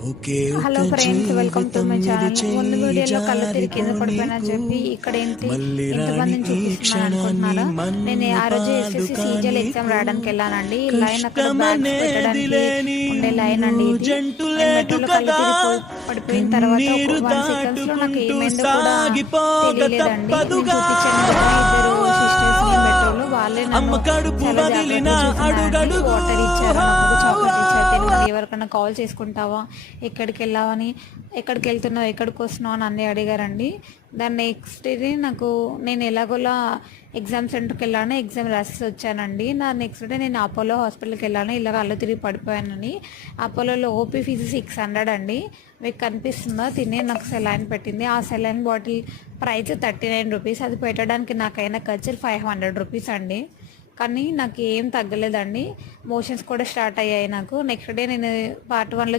Hello friends, welcome to my channel. ముందు వీడియోలో కళ్ళు తిరిగి కింద పడిపోయినా చెప్పి ఇక్కడ ఎంతమందిని చూపిస్తున్నాను అనుకుంటున్నారా? నేను ఆ రోజు ఎస్ఎస్సి సీజీఎల్ ఎగ్జామ్ రాయడానికి వెళ్ళానండి. ఈ లైన్ అక్కడ బ్యాగ్స్ పెట్టడానికి ఉండే లైన్ అండి ఇది. నేను మెట్రోలో కళ్ళు తిరిగి పడిపోయిన తర్వాత ఒక 1 seconds లో నాకు ఏమైందో కూడా తెలియలేదండి. నేను చూపించాను కదా ఇద్దరు సిస్టర్స్ ని మెట్రోలో, వాళ్ళే నన్ను చాలా జాగ్రత్తగా వాటర్ ఇచ్చారు, నాకు చాక్లెట్ ఇచ్చారు. మరి ఎవరికైనా కాల్ చేసుకుంటావా, ఎక్కడికి వెళ్ళావని, ఎక్కడికి వెళ్తున్నావు, ఎక్కడికి వస్తున్నావు అని అన్నీ అడిగారండి. దాని నెక్స్ట్ డే నేను ఎలాగోలా ఎగ్జామ్ సెంటర్కి వెళ్ళాను, ఎగ్జామ్ రాసి వచ్చానండి. నెక్స్ట్ డే నేను అపోలో హాస్పిటల్కి వెళ్ళాను, ఇలాగ అల్లు తిరిగి పడిపోయానని. అపోలోలో ఓపీ ఫీజు 600 అండి. మీకు కనిపిస్తుందా? తినే నాకు సెలైన్ పెట్టింది. ఆ సెలైన్ బాటిల్ ప్రైస్ 39 రూపీస్. అది పెట్టడానికి నాకైనా ఖర్చు 500 రూపీస్ అండి. కానీ నాకు ఏం తగ్గలేదండి. మోషన్స్ కూడా స్టార్ట్ అయ్యాయి నాకు. నెక్స్ట్ డే నేను పార్ట్ 1లో